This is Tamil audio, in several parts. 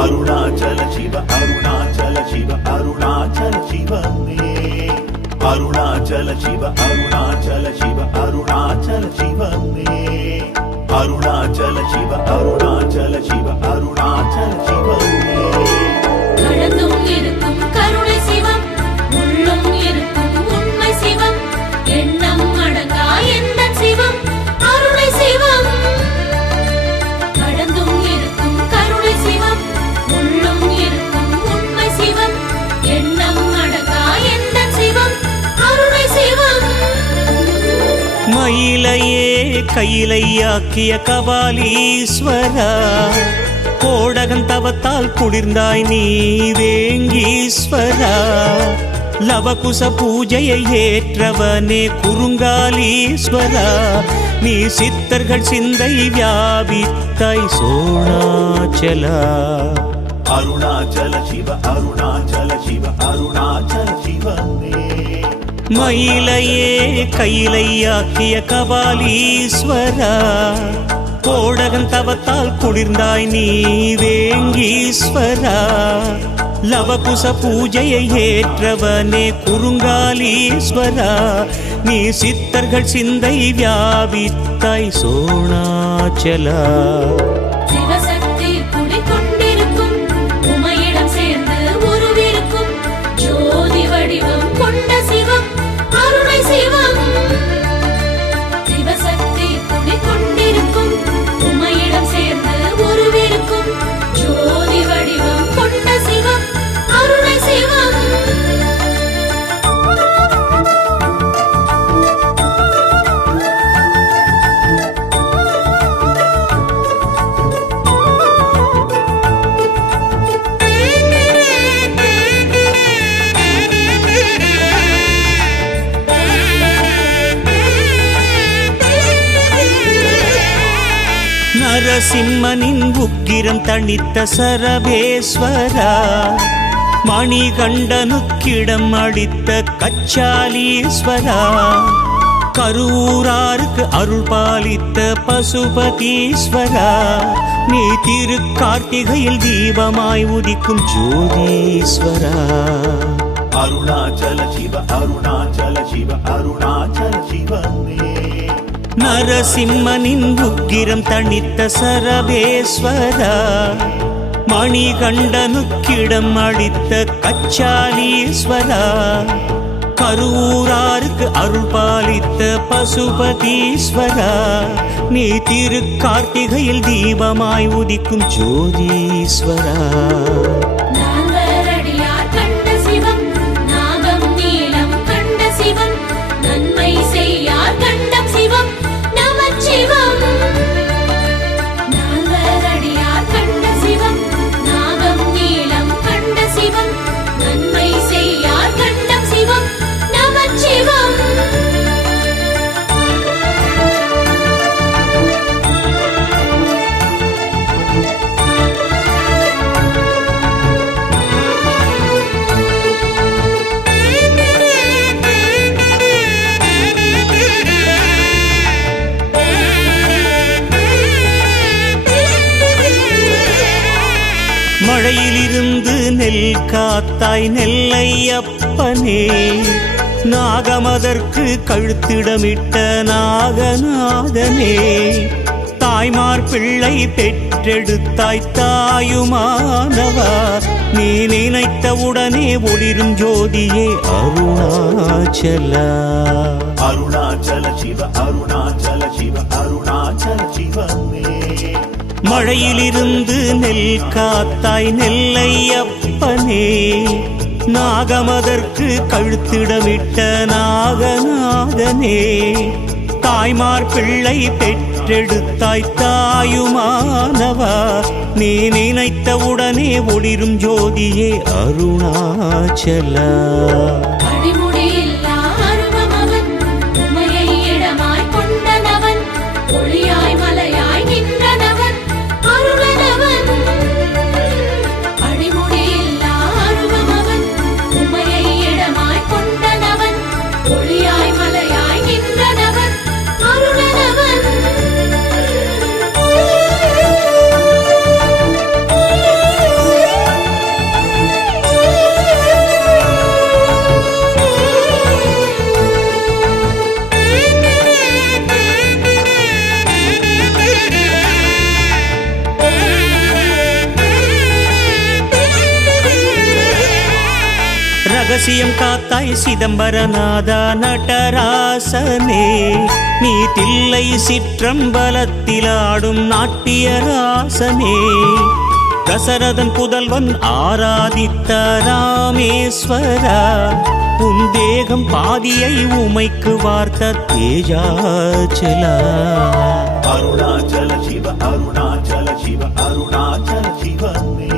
அருணாச்சல சிவ அருணாச்சல சிவ அருணாச்சல சிவமே அருணாச்சல சிவ அருணாச்சல சிவ அருணாச்சல சிவமே அருணாச்சல சிவ அருணாச்சல சிவ அருணாச்சல சிவமே கடந்தும் இருக்கும் கருணை சிவம் உள்ளும் இருக்கும் உண்மை சிவம் எண்ணம் அடங்கா எந்த சிவம் அருணை சிவம் கடந்தும் இருக்கும் கருணை சிவம் உள்ளும் இருக்கும் உண்மை சிவம் எண்ணம் அடங்கா எந்த சிவம் அருணை சிவம் மயிலையே கையிலையாக்கிய கபாலீஸ்வரா கோடகன் தவத்தால் குளிர்ந்தாய் நீ வேங்கீஸ்வரா லவகுச பூஜையை ஏற்றவனே குறுங்காலீஸ்வரா நீ சித்தர்கள் சிந்தை வியாபித்தாய் சோணாச்சலா அருணாச்சல சிவ அருணாச்சல சிவ அருணாச்சல சிவமே மயிலையே கையிலையாக்கிய கபாலீஸ்வரா கோடகன் தவத்தால் குளிர்ந்தாய் நீ வேங்கீஸ்வரா லவகுச பூஜையை ஏற்றவனே குறுங்காலீஸ்வரா நீ சித்தர்கள் சிந்தை வியாபித்தாய் சோணாச்சலா சிவசக்தி குடிகொண்டிருக்கும் உமையிடம் சேர்ந்து உருவிருக்கும் ஜோதி வடிவம் கொண்ட சிவம் அருணை சிவம் சிவசக்தி குடிகொண்டிருக்கும் உமையிடம் சேர்ந்து உருவிருக்கும் ஜோதி வடிவம் கொண்ட சிவம் அருணை சிவம் நரசிம்மனின் உக்கிரம் தணித்த சரபேஸ்வரா மணிகண்டனுக்கிடம் அளித்த கச்சாலீஸ்வரா கரூராருக்கு அருள் பாலித்த பசுபதீஸ்வரா நீ திருக்கார்த்திகையில் தீபமாய் உதிக்கும் ஜோதீஸ்வரா அருணாச்சல சிவ அருணாச்சல சிவ அருணாச்சல சிவமே நரசிம்மனின் உக்கிரம் தணித்த சரபேஸ்வரா மணிகண்டனுக்கிடம் அளித்த கச்சாலீஸ்வரா கரூராருக்கு அருள் பாலித்த பசுபதீஸ்வரா நீ திருக்கார்த்திகையில் தீபமாய் உதிக்கும் ஜோதீஸ்வரா நால்வரடியார் கண்ட சிவம் நாகம் நீலம் கண்ட சிவம் நன்மை செய்யார் கண்டம் சிவம் நமச்சிவம் நால்வரடியார் கண்ட சிவம் நாகம் நீலம் கண்ட சிவம் நன்மை செய்யார் கண்டம் சிவம் நமச்சிவம் மழையிலிருந்து நெல் காத்தாய் நெல்லையப்பனே நாகமதற்கு கழுத்திடமிட்ட நாகநாதனே தாய்மார் பிள்ளை பெற்றெடுத்தாய் தாயுமானவா நீ நினைத்தவுடனே ஒளிரும் ஜோதியே அருணாச்சலா அருணாச்சல சிவ அருணாச்சல சிவ அருணாச்சல சிவமே மழையிலிருந்து நெல் காத்தாய் நெல்லையப்பனே நாகமதற்கு கழுத்திடமிட்ட நாகநாதனே தாய்மார் பிள்ளை பெற்றெடுத்தாய் தாயுமானவா நீ நினைத்தவுடனே ஒளிரும் ஜோதியே அருணாச்சலா அடிமுடியில்லா அருவமவன் உமையை இடமாய் கொண்டனவன் ஒளியாய் மலையாய் நின்றனவன் அருளனவன் அடிமுடியில்லா அருவமவன் உமையை இடமாய் கொண்டனவன் ஒளியாய் மலையாய் நின்றனவன் அருளனவன் ரகசியம் காத்தாய் சிதம்பரநாதா நடராசனே, நீ தில்லை சிற்றம்பலத்தில் ஆடும் நாட்டியராசனே, தசரதன் புதல்வன் ஆராதித்த ராமேஸ்வரா, உன் தேகம் பாதியை உமைக்கு வார்த்த தேஜாச்சலா. அருணாச்சல சிவ அருணாச்சல சிவ அருணாச்சல சிவமே.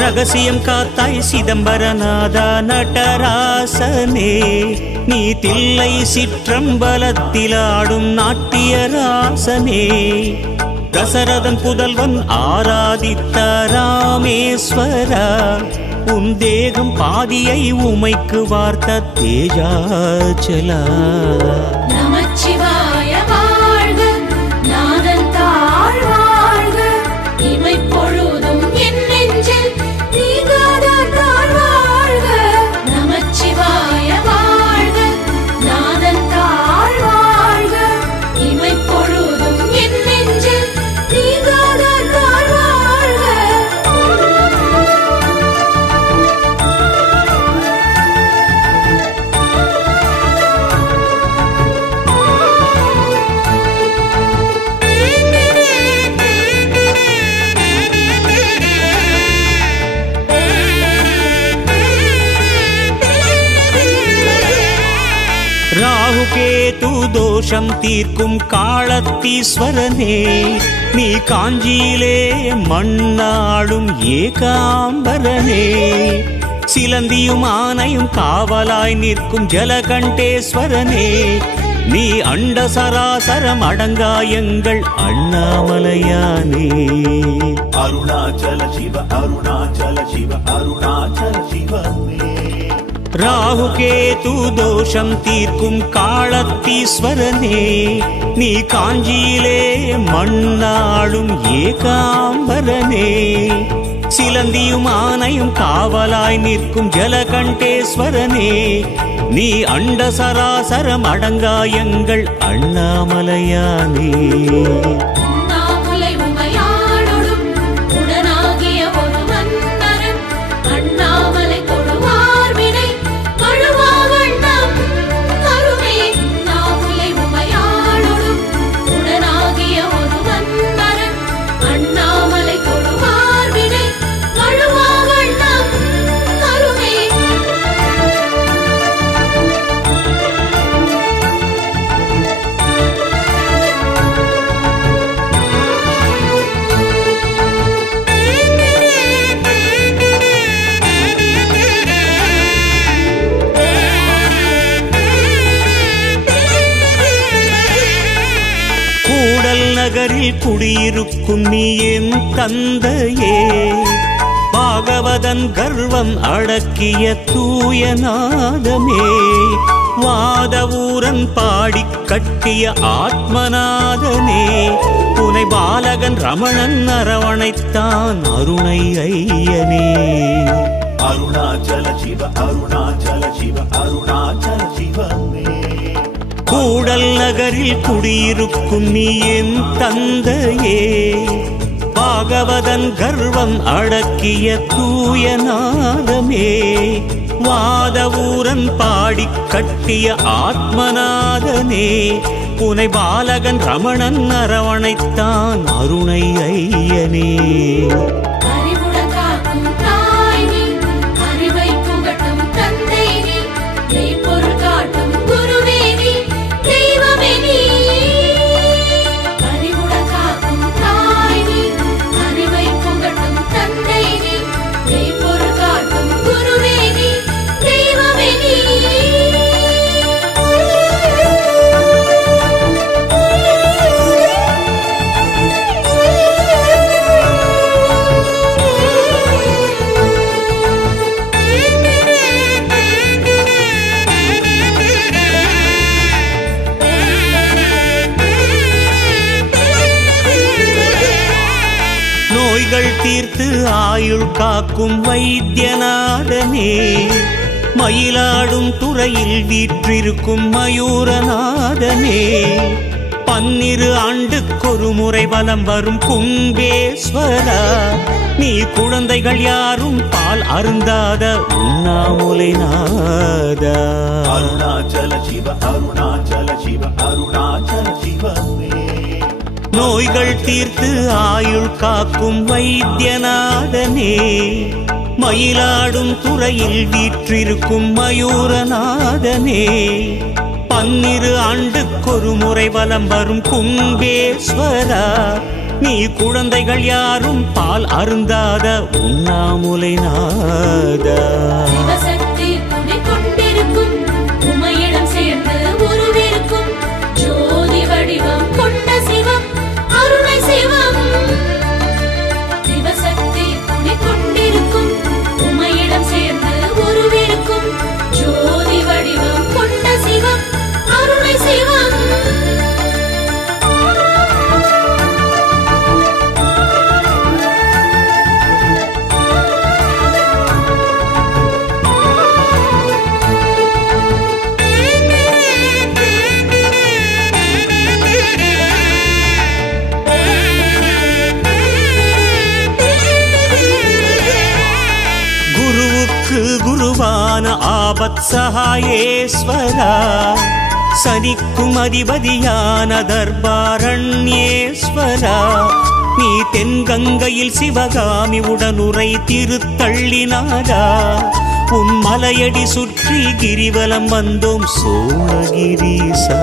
ரகசியம் காத்தாய் சிதம்பரநாதா நடராசனே, நீ தில்லை சிற்றம்பலத்தில் ஆடும் நாட்டியராசனே, தசரதன் புதல்வன் ஆராதித்த ராமேஸ்வரா, உன் தேகம் பாதியை உமைக்கு வார்த்த தேஜாச்சலா. நமச்சிவாய வாழ்க, நாதன் தாழ் வாழ்க, இமை பொழுதும் என் நெஞ்சில் நீங்காத தாழ் வாழ்க. நமச்சிவாய வாழ்க, நாதன் தாழ் வாழ்க, இமை பொழுதும் என் நெஞ்சில் நீங்காத தாழ் வாழ்க. ராகுகேது தோஷம் தீர்க்கும் காளத்தீஸ்வரனே, நீ காஞ்சியிலே மண்ணாளும் ஏகாம்பரனே, சிலந்தியும் ஆனையும் காவலாய் நிற்கும் ஜலகண்டேஸ்வரனே, நீ அண்ட சராசரம் அடங்காயங்கள் அண்ணாமலையானே. அருணாச்சல சிவ அருணாச்சல சிவ அருணாச்சல சிவமே. ராகுகேது தோஷம் தீர்க்கும் காளத்தீஸ்வரனே, நீ காஞ்சியிலே மண்ணாளும் ஏகாம்பரனே, சிலந்தியும் ஆனையும் காவலாய் நிற்கும் ஜலகண்டேஸ்வரனே, நீ அண்ட சராசரம் அடங்காயங்கள் அண்ணாமலையானே. அண்ணாமலை உமையாளொடும் உடனாகிய ஒரு மன்னரன், அண்ணாமலை தொழுவார் வினை அழுவா வண்ணம் அருமே. அண்ணாமலை உமையாளொடும் உடனாகிய ஒரு மன்னரன், அண்ணாமலை தொழுவார் வினை அழுவா வண்ணம் அருமே. கூடல் நகரில் குடியிருக்கும் நீ என் தந்தையே, பாகவதன் கர்வம் அடக்கிய தூயநாதமே, வாதவூரன் பாடிக் கட்டிய ஆத்மநாதனே, புனை பாலகன் ரமணன் அரவணைத்தான் அருணை ஐயனே. அருணாச்சல சிவ அருணாச்சல சிவ அருணாச்சல சிவமே. கூடல் நகரில் குடியிருக்கும் நீ என் தந்தையே, பாகவதன் கர்வம் அடக்கிய தூயநாதமே, வாதவூரன் பாடிக் கட்டிய ஆத்மநாதனே, புனை பாலகன் ரமணன் அரவணைத்தான் அருணை ஐயனே. அறிவுடன் காக்கும் தாய் நீ, அறிவை புகட்டும் தந்தை நீ, மெய்ப்பொருள் காட்டும் குருவே நீ, தெய்வமே நீ. அறிவுடன் காக்கும் தாய் நீ, அறிவை புகட்டும் தந்தை நீ, மெய்ப்பொருள் காட்டும் குருவே நீ, தெய்வமே நீ. நோய்கள் தீர்த்து ஆயுள் காக்கும் வைத்தியநாதனே, மயிலாடும் துறையில் வீற்றிருக்கும் மயூரநாதனே, 12 ஆண்டுக்கொரு முறை வலம் வரும் கும்பேஸ்வரா, நீ குழந்தைகள் யாரும் பால் அருந்தாத உண்ணாமுலை நாதா. அருணாச்சல சிவ அருணாச்சல சிவ அருணாச்சல சிவமே. நோய்கள் தீர்த்து ஆயுள் காக்கும் வைத்தியநாதனே, மயிலாடும் துறையில் வீற்றிருக்கும் மயூரநாதனே, 12 ஆண்டுக்கொரு முறை வலம் வரும் கும்பேஸ்வரா, நீ குழந்தைகள் யாரும் பால் அருந்தாத உண்ணாமுலை நாதா. சிவசக்தி குடிகொண்டிருக்கும் உமையிடம் சேர்ந்து உருவிருக்கும் ஜோதி வடிவம் கொண்ட சிவம் அருணை சிவம். சிவசக்தி குடிகொண்டிருக்கும் உமையிடம் சேர்ந்து உருவிருக்கும் ஜோதி வடிவம் கொண்ட சிவம் அருணை சிவம். குருவான ஆபத் சகாயேஸ்வரா, சனிக்கும் அதிபதியான தர்பாரண்யேஸ்வரா, நீ தென்கங்கையில் சிவகாமி உடனுரை திருத்தள்ளினாரா, உன் மலையடி சுற்றி கிரிவலம் வந்தோம் சோழகிரீசா.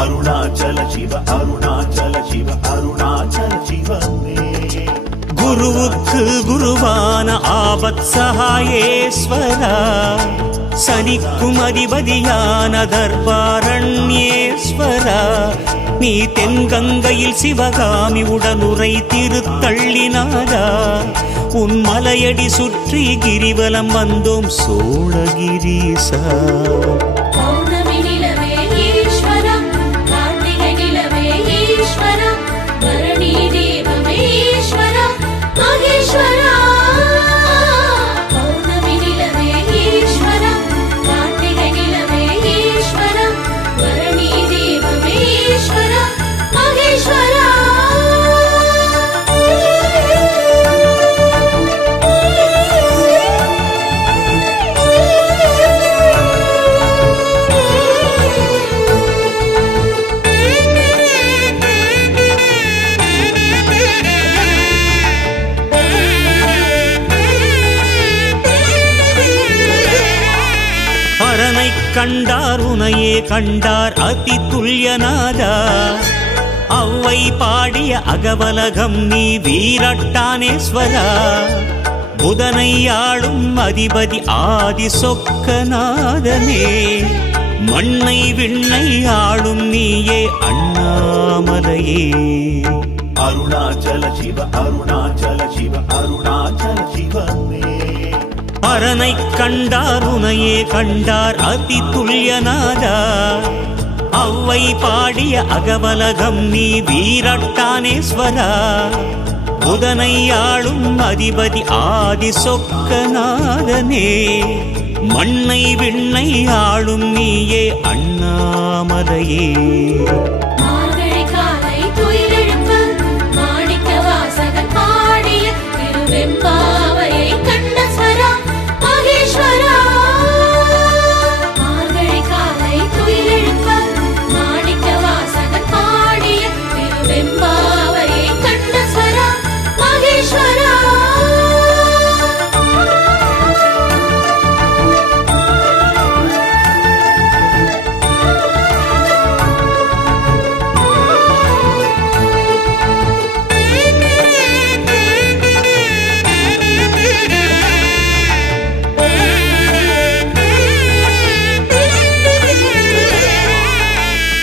அருணாச்சல சிவ அருணாச்சல சிவ அருணாச்சல சிவமே. குருவுக்கு குருவான ஆபத் சகாயேஸ்வரா, சனிக்கும் அதிபதியான தர்பாரண்யேஸ்வரா, நீ தென்கங்கையில் சிவகாமி உடனுரை திருத்தள்ளினாரா, உன் மலையடி சுற்றி கிரிவலம் வந்தோம் சோழகிரீசா. பௌர்ணமி நிலவே ஈஸ்வரா, கார்த்திகை நிலவே ஈஸ்வரா, பரணி தீபமே ஈஸ்வரா மகேஸ்வரா. பௌர்ணமி நிலவே ஈஸ்வரா, கார்த்திகை நிலவே ஈஸ்வரா, பரணி தீபமே ஈஸ்வரா மகேஸ்வரா. அரனை கண்டார் உனையே கண்டார் அதி துல்யநாதா, அவ்வை பாடிய அகவலகம் நீ வீரட்டானேஸ்வரா, புதனை ஆளும் அதிபதி ஆதி சொக்கநாதனே, மண்ணை விண்ணை ஆளும் நீயே அண்ணாமலையே. அருணாச்சல சிவ அருணாச்சல சிவ அருணாச்சல சிவமே. அரனை கண்டார் உனையே கண்டார் அதி துல்யநாதா, அவ்வை பாடிய அகவலகம் நீ வீரட்டானேஸ்வரா, புதனை ஆளும் அதிபதி ஆதி சொக்கநாதனே, மண்ணை விண்ணை ஆளும் நீயே அண்ணாமலையே. மார்கழி காலை துயிலெழுப்ப மாணிக்க வாசகன் பாடிய திருவெம்பாவையை கண்டஸ்வரா மகேஸ்வரா. மார்கழி காலை துயிலெழுப்ப மாணிக்க வாசகன் பாடிய திருவெம்பாவையை கண்டஸ்வரா மகேஸ்வரா.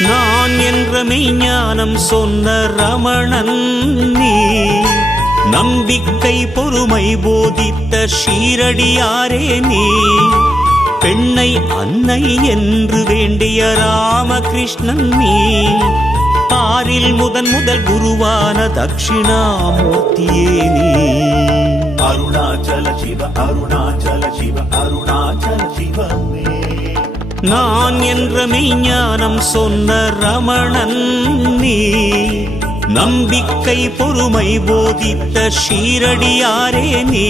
நான் என்ற மெய்ஞானம் சொன்ன ரமணன் நீ, நம்பிக்கை பொறுமை போதித்த ஷீரடியாரே நீ, பெண்ணை அன்னை என்று வேண்டிய ராமகிருஷ்ணன் நீ, பாரில் முதல் குருவான தட்சிணாமூர்த்தியே நீ. அருணாச்சல சிவ அருணாச்சல சிவ அருணாச்சல சிவமே. நான் என்ற மெய்ஞானம் சொன்ன ரமணன் நீ, நம்பிக்கை பொறுமை போதித்த ஷீரடியாரே நீ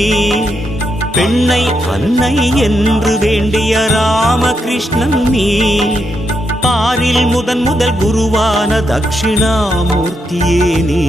பெண்ணை அன்னை என்று வேண்டிய ராமகிருஷ்ணன் நீ பாரில் முதல் குருவான தட்சிணாமூர்த்தியே நீ